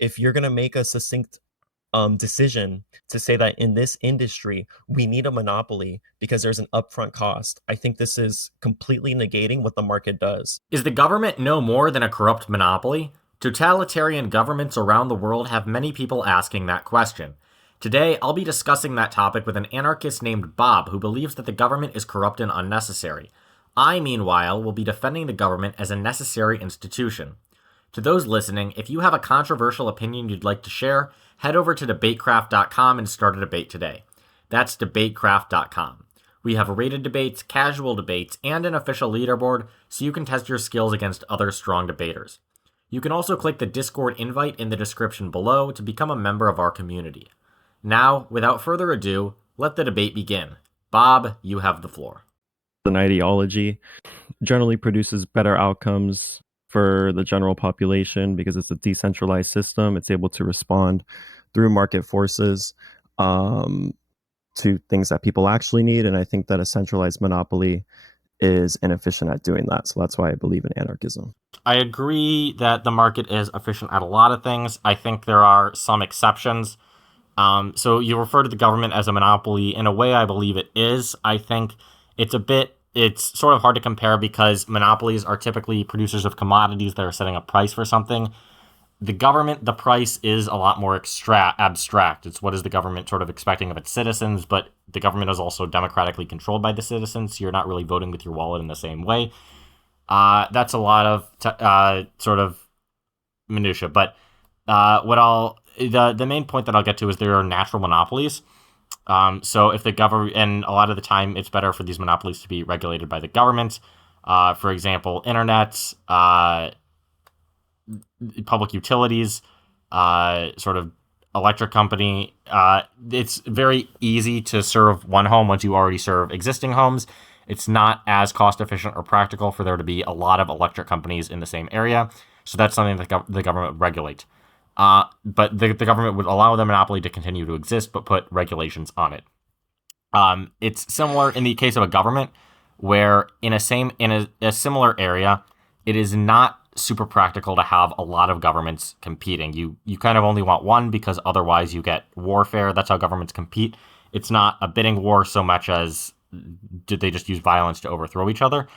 if you're going to make a succinct decision to say that in this industry we need a monopoly because there's an upfront cost, I think this is completely negating what the market does. Is the government no more than a corrupt monopoly? Totalitarian governments around the world have many people asking that question. Today, I'll be discussing that topic with an anarchist named Bob who believes that the government is corrupt and unnecessary. I, meanwhile, will be defending the government as a necessary institution. To those listening, if you have a controversial opinion you'd like to share, head over to DebateCraft.com and start a debate today. That's DebateCraft.com. We have rated debates, casual debates, and an official leaderboard so you can test your skills against other strong debaters. You can also click the Discord invite in the description below to become a member of our community. Now, without further ado, let the debate begin. Bob, you have the floor. An ideology generally produces better outcomes for the general population because it's a decentralized system. It's able to respond through market forces to things that people actually need. And I think that a centralized monopoly is inefficient at doing that. So that's why I believe in anarchism. I agree that the market is efficient at a lot of things. I think there are some exceptions. So you refer to the government as a monopoly. In a way, I believe it is. I think it's sort of hard to compare because monopolies are typically producers of commodities that are setting a price for something. The government, the price is a lot more abstract. It's what is the government sort of expecting of its citizens, but the government is also democratically controlled by the citizens, so you're not really voting with your wallet in the same way. That's a lot of sort of minutia, but the main point that I'll get to is there are natural monopolies. So if the government, and a lot of the time it's better for these monopolies to be regulated by the government. For example, internet, public utilities, sort of electric company. It's very easy to serve one home once you already serve existing homes. It's not as cost efficient or practical for there to be a lot of electric companies in the same area. So that's something that the government would regulate. But the government would allow the monopoly to continue to exist, but put regulations on it. It's similar in the case of a government where in a similar area, it is not super practical to have a lot of governments competing. You kind of only want one because otherwise you get warfare. That's how governments compete. It's not a bidding war so much as did they just use violence to overthrow each other.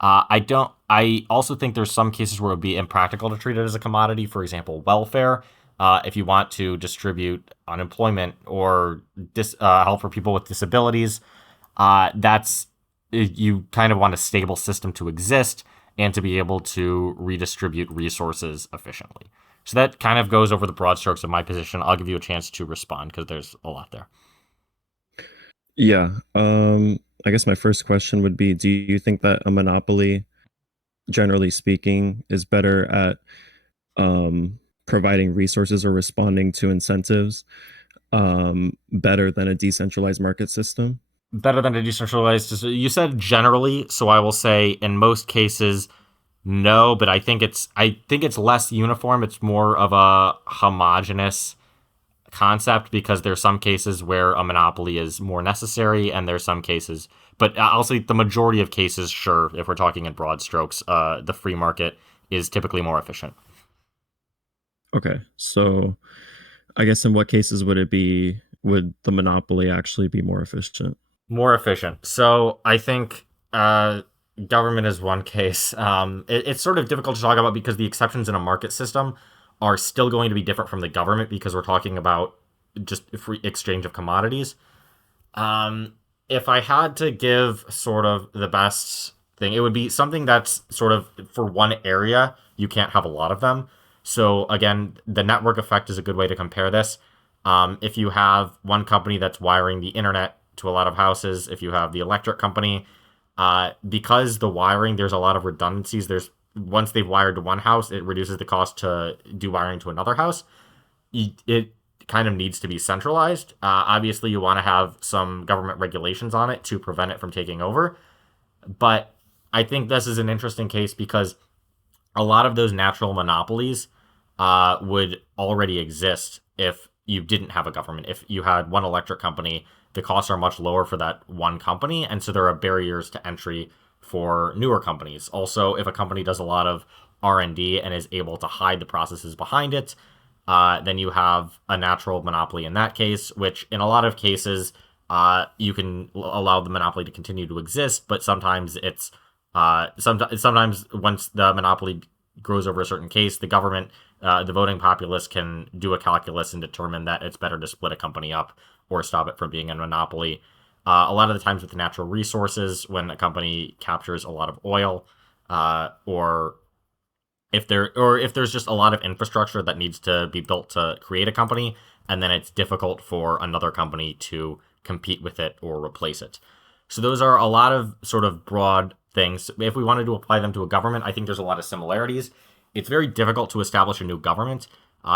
I also think there's some cases where it would be impractical to treat it as a commodity. For example, welfare. If you want to distribute unemployment or help for people with disabilities, you kind of want a stable system to exist and to be able to redistribute resources efficiently. So that kind of goes over the broad strokes of my position. I'll give you a chance to respond because there's a lot there. Yeah. I guess my first question would be, do you think that a monopoly, generally speaking, is better at providing resources or responding to incentives better than a decentralized market system? Better than a decentralized system. You said generally, so I will say in most cases, no, but I think it's less uniform. It's more of a homogenous concept because there's some cases where a monopoly is more necessary and there's some cases, but I'll say the majority of cases, sure, if we're talking in broad strokes, the free market is typically more efficient. Okay, so I guess in what cases would the monopoly actually be more efficient? More efficient. So I think government is one case. It's sort of difficult to talk about because the exceptions in a market system are still going to be different from the government because we're talking about just free exchange of commodities. If I had to give sort of the best thing, it would be something that's sort of for one area, you can't have a lot of them. So again, the network effect is a good way to compare this. If you have one company that's wiring the internet to a lot of houses, if you have the electric company, because the wiring, there's a lot of redundancies. Once they've wired to one house, it reduces the cost to do wiring to another house. It kind of needs to be centralized. Obviously, you want to have some government regulations on it to prevent it from taking over. But I think this is an interesting case because a lot of those natural monopolies would already exist if you didn't have a government. If you had one electric company, the costs are much lower for that one company, and so there are barriers to entry for newer companies. Also, if a company does a lot of R&D and is able to hide the processes behind it, then you have a natural monopoly in that case, which in a lot of cases, you can allow the monopoly to continue to exist, but sometimes it's sometimes once the monopoly grows over a certain case, the government, the voting populace can do a calculus and determine that it's better to split a company up or stop it from being a monopoly. A lot of the times with the natural resources, when a company captures a lot of oil, or if there's just a lot of infrastructure that needs to be built to create a company, and then it's difficult for another company to compete with it or replace it. So those are a lot of sort of broad things. If we wanted to apply them to a government, I think there's a lot of similarities. It's very difficult to establish a new government.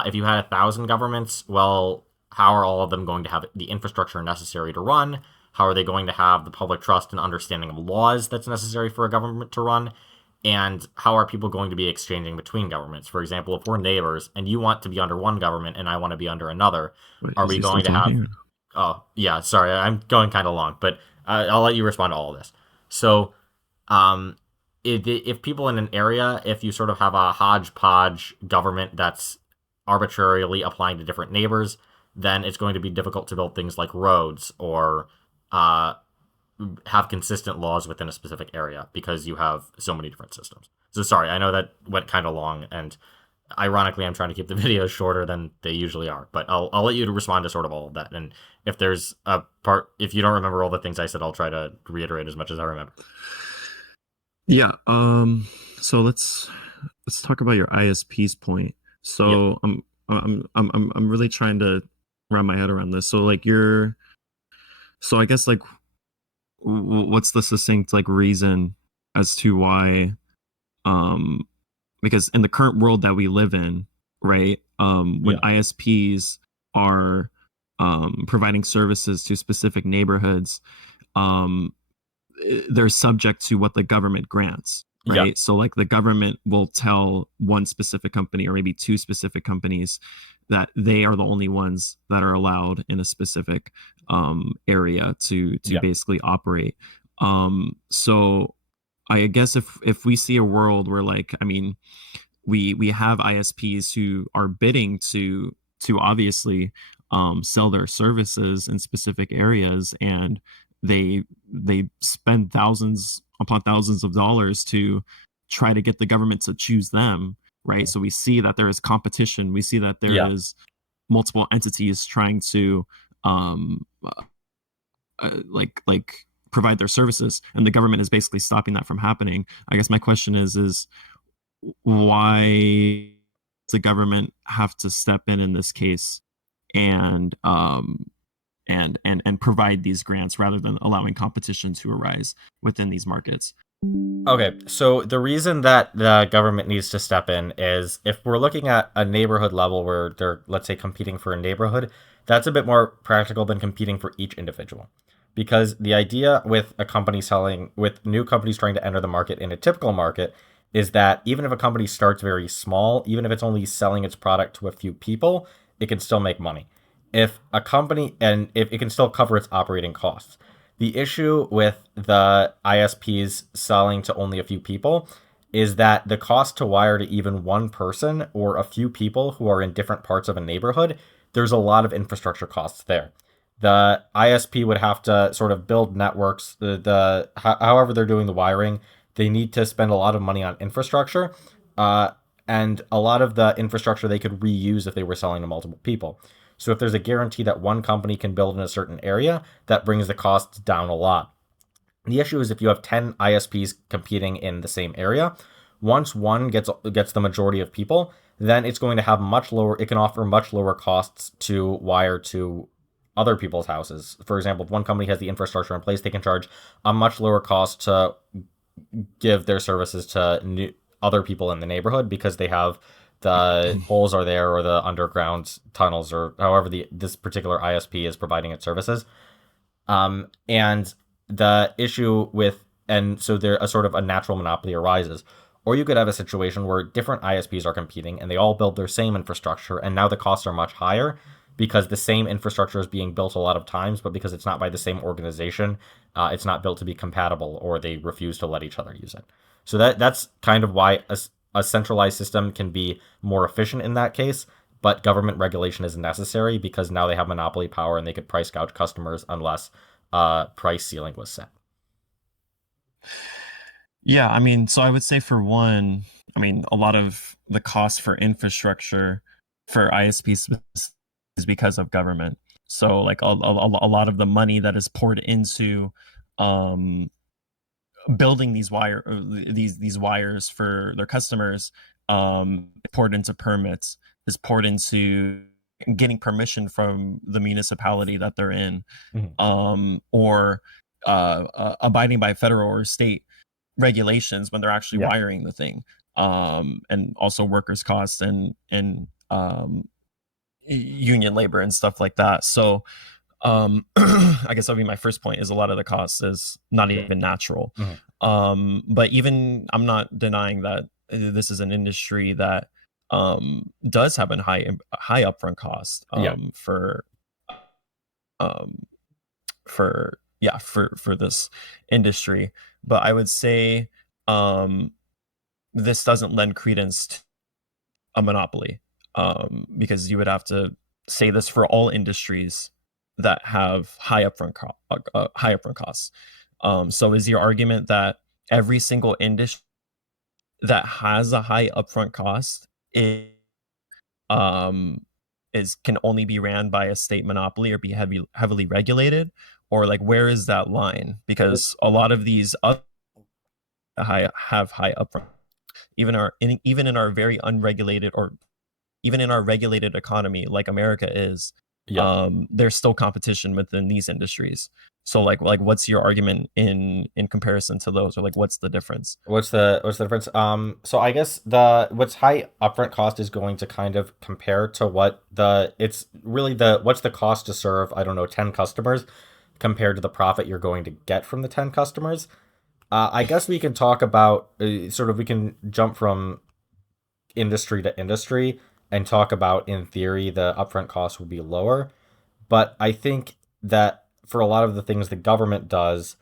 If you had 1,000 governments, well, how are all of them going to have the infrastructure necessary to run? How are they going to have the public trust and understanding of laws that's necessary for a government to run? And how are people going to be exchanging between governments? For example, if we're neighbors and you want to be under one government and I want to be under another, Wait, are is we he going still to have... talking? Oh, yeah, sorry, I'm going kind of long, but I'll let you respond to all of this. So, if people in an area, if you sort of have a hodgepodge government that's arbitrarily applying to different neighbors, then it's going to be difficult to build things like roads or have consistent laws within a specific area because you have so many different systems. So sorry, I know that went kind of long, and ironically, I'm trying to keep the videos shorter than they usually are, but I'll let you respond to sort of all of that. And if there's a part, if you don't remember all the things I said, I'll try to reiterate as much as I remember. Yeah. So let's talk about your ISP's point. So Yep. I'm really trying to wrap my head around this. So like so I guess like what's the succinct like reason as to why because in the current world that we live in, right? When Yeah. ISPs are providing services to specific neighborhoods, um they're subject to what the government grants, Yep. right? So like the government will tell one specific company or maybe two specific companies that they are the only ones that are allowed in a specific area to Yep. basically operate. So I guess if we see a world where like, I mean, we have ISPs who are bidding to obviously sell their services in specific areas, and they spend thousands upon thousands of dollars to try to get the government to choose them, right? So we see that there is competition. We see that there Yeah. is multiple entities trying to um, like provide their services, and the government is basically stopping that from happening. I guess my question is why does the government have to step in this case and and provide these grants rather than allowing competition to arise within these markets? Okay, so the reason that the government needs to step in is if we're looking at a neighborhood level where they're, let's say, competing for a neighborhood, that's a bit more practical than competing for each individual. Because the idea with a company selling, with new companies trying to enter the market in a typical market, is that even if a company starts very small, even if it's only selling its product to a few people, it can still make money. If a company, and if it can still cover its operating costs. The issue with the ISPs selling to only a few people is that the cost to wire to even one person or a few people who are in different parts of a neighborhood, there's a lot of infrastructure costs there. The ISP would have to sort of build networks, however they're doing the wiring, they need to spend a lot of money on infrastructure, and a lot of the infrastructure they could reuse if they were selling to multiple people. So if there's a guarantee that one company can build in a certain area, that brings the costs down a lot. The issue is if you have 10 ISPs competing in the same area, once one gets the majority of people, then it's going to have it can offer much lower costs to wire to other people's houses. For example, if one company has the infrastructure in place, they can charge a much lower cost to give their services to other people in the neighborhood because they have the poles are there or the underground tunnels or however this particular ISP is providing its services. And the issue with, and so there a sort of a natural monopoly arises. Or you could have a situation where different ISPs are competing and they all build their same infrastructure, and now the costs are much higher because the same infrastructure is being built a lot of times, but because it's not by the same organization, it's not built to be compatible, or they refuse to let each other use it. So that's kind of why a centralized system can be more efficient in that case, but government regulation is necessary because now they have monopoly power and they could price gouge customers unless price ceiling was set. Yeah, I mean, so I would say for one, I mean, a lot of the cost for infrastructure for ISPs is because of government. So like a lot of the money that is poured into um building these wires for their customers, poured into permits, is poured into getting permission from the municipality that they're in, Mhm. or abiding by federal or state regulations when they're actually Yeah. wiring the thing, and also workers' costs and union labor and stuff like that. So I guess that'll be my first point, is a lot of the cost is not even natural. Mhm. But even I'm not denying that this is an industry that does have a high upfront cost, Yeah. um, for this industry. But I would say um, this doesn't lend credence to a monopoly, because you would have to say this for all industries that have high upfront costs. So is your argument that every single industry that has a high upfront cost um, can only be ran by a state monopoly or be heavily regulated, or like where is that line? Because a lot of these other have high upfront, even in our very unregulated, or even in our regulated economy like America is, Yeah. there's still competition within these industries. So like what's your argument in comparison to those, or like what's the difference? What's the difference? So I guess the what's high upfront cost is going to kind of compare to what the it's really the what's the cost to serve, I don't know, 10 customers compared to the profit you're going to get from the 10 customers. I guess we can talk about we can jump from industry to industry and talk about, in theory, the upfront cost would be lower. But I think that for a lot of the things the government does,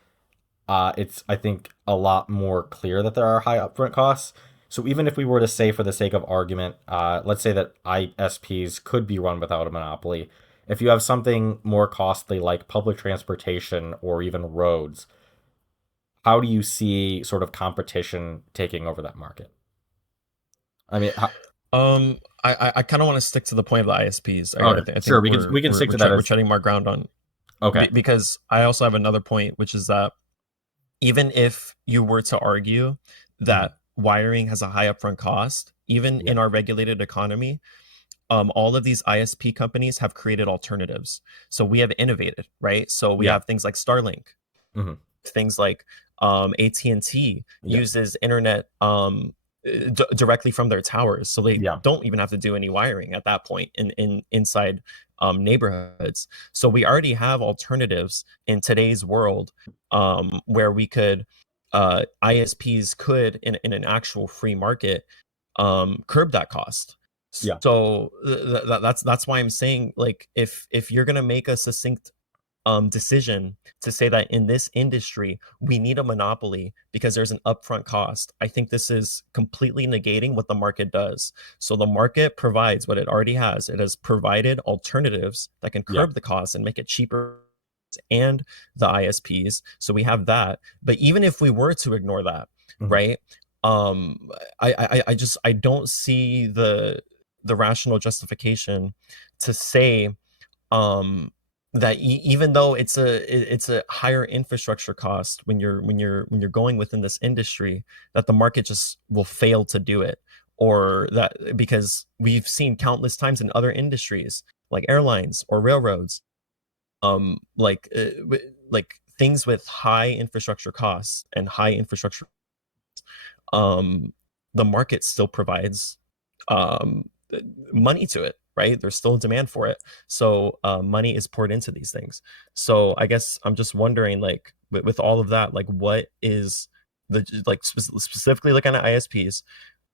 it's, I think, a lot more clear that there are high upfront costs. So even if we were to say, for the sake of argument, let's say that ISPs could be run without a monopoly. If you have something more costly like public transportation or even roads, how do you see sort of competition taking over that market? I mean, I kind of want to stick to the point of the ISPs. okay, I sure, think we can stick to that we're as treading more ground on, okay. because I also have another point, which is that even if you were to argue Mhm. that wiring has a high upfront cost, even Yeah, in our regulated economy, all of these ISP companies have created alternatives. So we have innovated, right? So we yeah, have things like Starlink, hmm, things like AT&T yeah, uses internet directly from their towers, so they yeah, don't even have to do any wiring at that point inside neighborhoods. So we already have alternatives in today's world, where we could ISPs could, in an actual free market, curb that cost. yeah. So that's why I'm saying, like, if you're gonna make a succinct decision to say that in this industry we need a monopoly because there's an upfront cost, I think this is completely negating what the market does. So the market provides what it already has. It has provided alternatives that can Yeah. curb the cost and make it cheaper, and the ISPs. So we have that. But even if we were to ignore that, Mhm. right? I don't see the rational justification to say um that even though it's a higher infrastructure cost when you're going within this industry, that the market just will fail to do it, or that because we've seen countless times in other industries like airlines or railroads, like things with high infrastructure costs and high infrastructure, um the market still provides um money to it, right? There's still a demand for it. So money is poured into these things. So I guess I'm just wondering, like, with all of that, like, what is specifically looking at ISPs,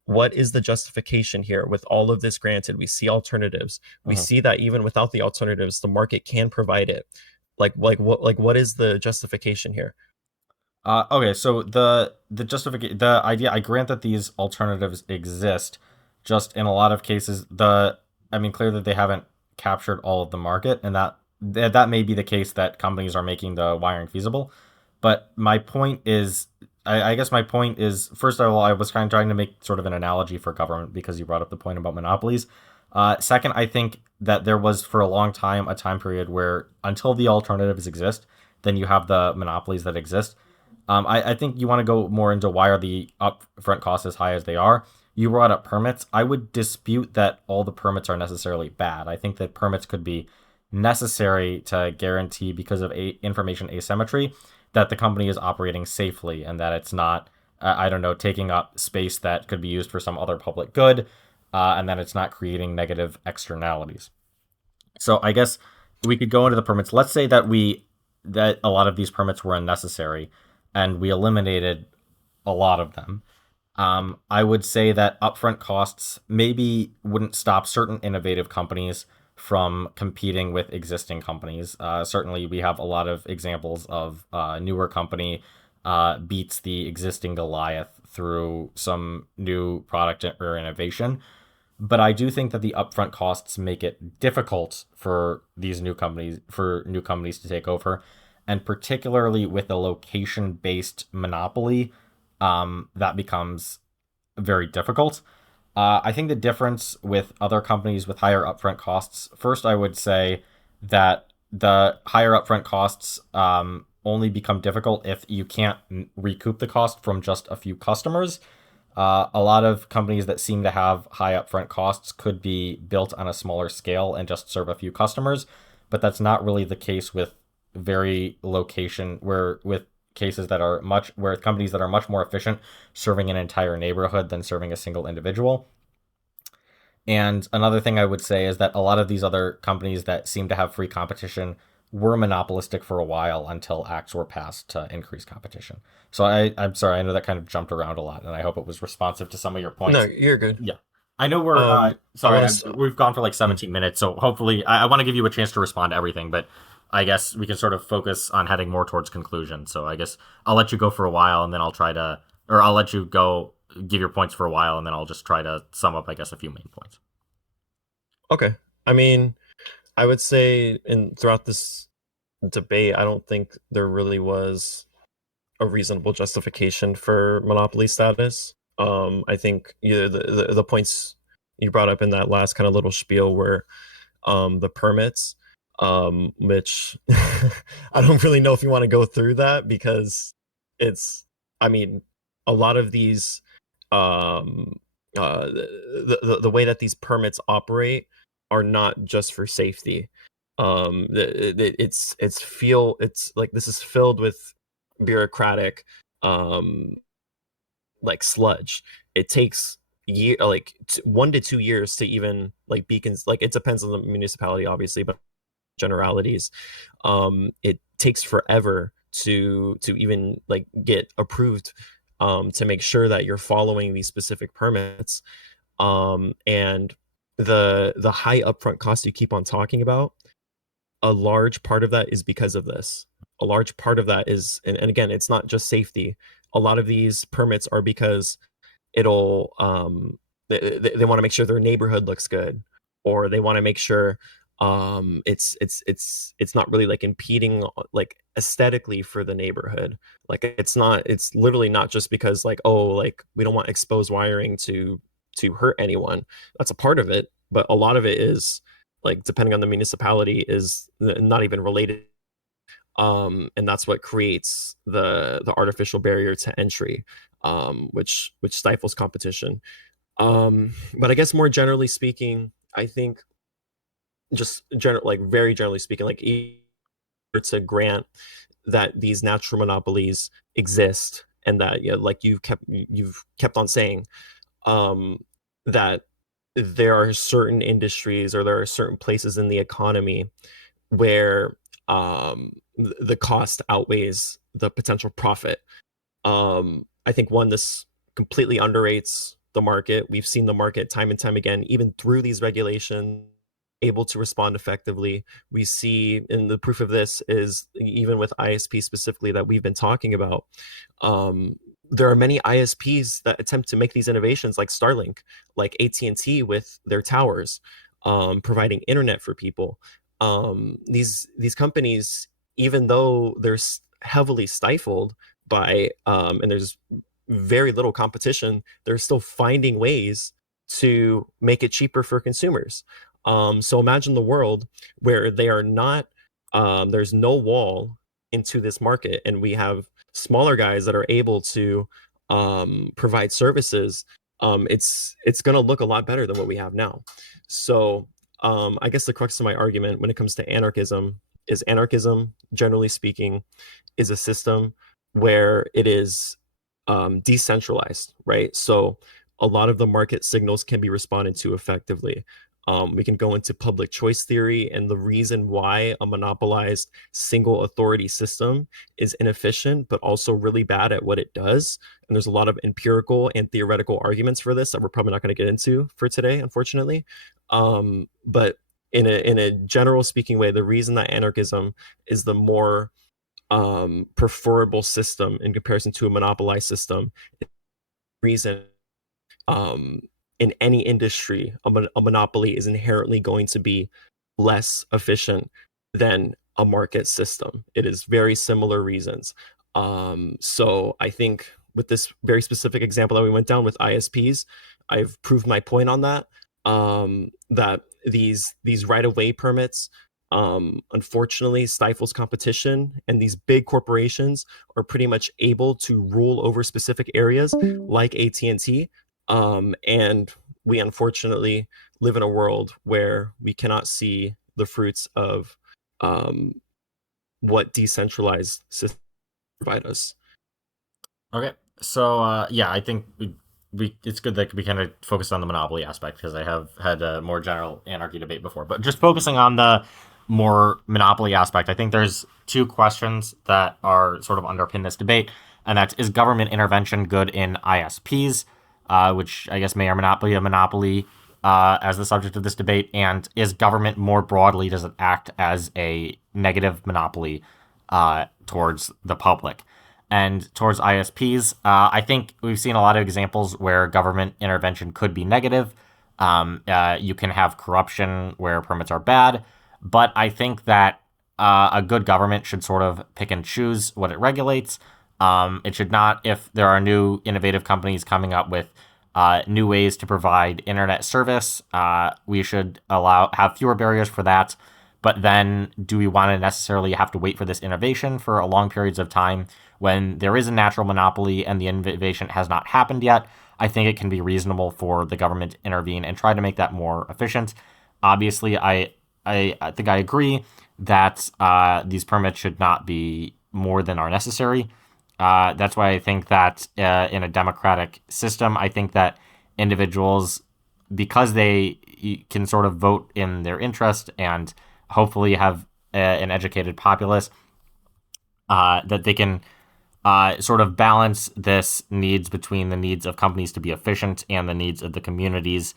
what is the justification here with all of this? Granted, we see alternatives, we Mhm. see that even without the alternatives the market can provide it. What is the justification here? Okay, so the idea, I grant that these alternatives exist. Just in a lot of cases, the I mean, clearly they haven't captured all of the market, and that may be the case that companies are making the wiring feasible. But my point is, I guess my point is, first of all, I was kind of trying to make sort of an analogy for government because you brought up the point about monopolies. Second, I think that there was for a long time a time period where until the alternatives exist, then you have the monopolies that exist. I think you want to go more into why are the upfront costs as high as they are. You brought up permits. I would dispute that all the permits are necessarily bad. I think that permits could be necessary to guarantee, because of information asymmetry, that the company is operating safely and that it's not, I don't know, taking up space that could be used for some other public good, and that it's not creating negative externalities. So I guess we could go into the permits. Let's say that a lot of these permits were unnecessary, and we eliminated a lot of them. I would say that upfront costs maybe wouldn't stop certain innovative companies from competing with existing companies. Certainly, we have a lot of examples of newer company beats the existing Goliath through some new product or innovation. But I do think that the upfront costs make it difficult for these new companies to take over, and particularly with a location-based monopoly, that becomes very difficult. I think the difference with other companies with higher upfront costs, first, I would say that the higher upfront costs only become difficult if you can't recoup the cost from just a few customers. A lot of companies that seem to have high upfront costs could be built on a smaller scale and just serve a few customers, but that's not really the case with very location where with cases that are much where companies that are much more efficient serving an entire neighborhood than serving a single individual. And another thing I would say is that a lot of these other companies that seem to have free competition were monopolistic for a while until acts were passed to increase competition. So I'm sorry, I know that kind of jumped around a lot, and I hope it was responsive to some of your points. No, you're good. Yeah. I know we're we've gone for like 17 minutes, so hopefully I want to give you a chance to respond to everything, but I guess we can sort of focus on heading more towards conclusion. So I guess I'll let you go for a while, and then I'll let you go give your points for a while, and then I'll just try to sum up, I guess, a few main points. Okay. I mean, I would say throughout this debate, I don't think there really was a reasonable justification for monopoly status. I think the points you brought up in that last kind of little spiel were the permits, which I don't really know if you want to go through that, because I mean, a lot of these, the way that these permits operate are not just for safety. It's like this is filled with bureaucratic, like sludge. It takes 1 to 2 years to even like beacons. Like, it depends on the municipality, obviously, but generalities, it takes forever to even like get approved, to make sure that you're following these specific permits. And the high upfront cost you keep on talking about, a large part of that is because of this. A large part of that is, and again, it's not just safety. A lot of these permits are because it'll they want to make sure their neighborhood looks good, or they want to make sure it's not really like impeding like aesthetically for the neighborhood. Like, it's literally not just because like, oh, like we don't want exposed wiring to hurt anyone. That's a part of it, but a lot of it is, like, depending on the municipality, is not even related. And that's what creates the artificial barrier to entry, which stifles competition. But I guess more generally speaking, I think very generally speaking, like, to grant that these natural monopolies exist, and that, yeah, like you've kept on saying, that there are certain industries, or there are certain places in the economy where the cost outweighs the potential profit. I think, one, this completely underrates the market. We've seen the market time and time again, even through these regulations, able to respond effectively. We see, and the proof of this is even with ISP specifically that we've been talking about. There are many ISPs that attempt to make these innovations, like Starlink, like AT&T with their towers. providing internet for people. These companies, even though they're heavily stifled by and there's very little competition, they're still finding ways to make it cheaper for consumers. So imagine the world where they are not there's no wall into this market, and we have smaller guys that are able to provide services. It's going to look a lot better than what we have now. So I guess the crux of my argument when it comes to anarchism is anarchism, generally speaking, is a system where it is decentralized, right? So a lot of the market signals can be responded to effectively. We can go into public choice theory and the reason why a monopolized single authority system is inefficient, but also really bad at what it does. And there's a lot of empirical and theoretical arguments for this that we're probably not going to get into for today, unfortunately. But in a general speaking way, the reason that anarchism is the more preferable system in comparison to a monopolized system, reason in any industry, a monopoly is inherently going to be less efficient than a market system. It is very similar reasons. So I think with this very specific example that we went down with ISPs, I've proved my point on that. That these right-of-way permits unfortunately stifles competition, and these big corporations are pretty much able to rule over specific areas like AT&T. And we unfortunately live in a world where we cannot see the fruits of what decentralized systems provide us. Okay, so yeah, I think it's good that we kind of focused on the monopoly aspect because I have had a more general anarchy debate before. But just focusing on the more monopoly aspect, I think there's two questions that are sort of underpin this debate, and that's, is government intervention good in ISPs, which I guess may or may not be a monopoly as the subject of this debate, and is government more broadly, does it act as a negative monopoly towards the public? And towards ISPs, I think we've seen a lot of examples where government intervention could be negative. You can have corruption where permits are bad, but I think that a good government should sort of pick and choose what it regulates. It should not, if there are new innovative companies coming up with new ways to provide internet service, we should have fewer barriers for that. But then do we want to necessarily have to wait for this innovation for a long periods of time when there is a natural monopoly and the innovation has not happened yet? I think it can be reasonable for the government to intervene and try to make that more efficient. Obviously, I think I agree that these permits should not be more than are necessary. That's why I think that in a democratic system, I think that individuals, because they can sort of vote in their interest and hopefully have an educated populace, that they can sort of balance this needs between the needs of companies to be efficient and the needs of the communities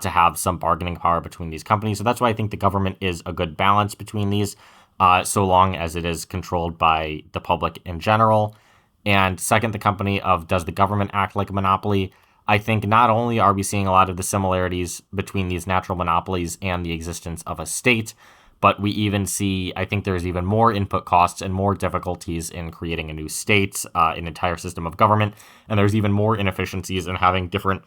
to have some bargaining power between these companies. So that's why I think the government is a good balance between these, so long as it is controlled by the public in general. And second, the company of, does the government act like a monopoly? I think not only are we seeing a lot of the similarities between these natural monopolies and the existence of a state, but we even see, I think there's even more input costs and more difficulties in creating a new state, an entire system of government, and there's even more inefficiencies in having different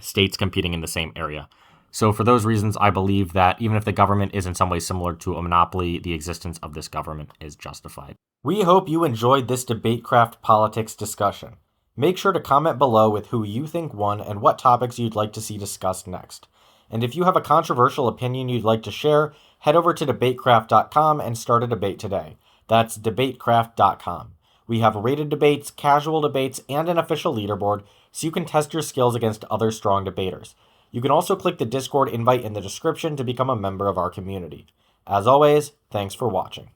states competing in the same area. So for those reasons, I believe that even if the government is in some way similar to a monopoly, the existence of this government is justified. We hope you enjoyed this DebateCraft Politics discussion. Make sure to comment below with who you think won and what topics you'd like to see discussed next. And if you have a controversial opinion you'd like to share, head over to DebateCraft.com and start a debate today. That's DebateCraft.com. We have rated debates, casual debates, and an official leaderboard, so you can test your skills against other strong debaters. You can also click the Discord invite in the description to become a member of our community. As always, thanks for watching.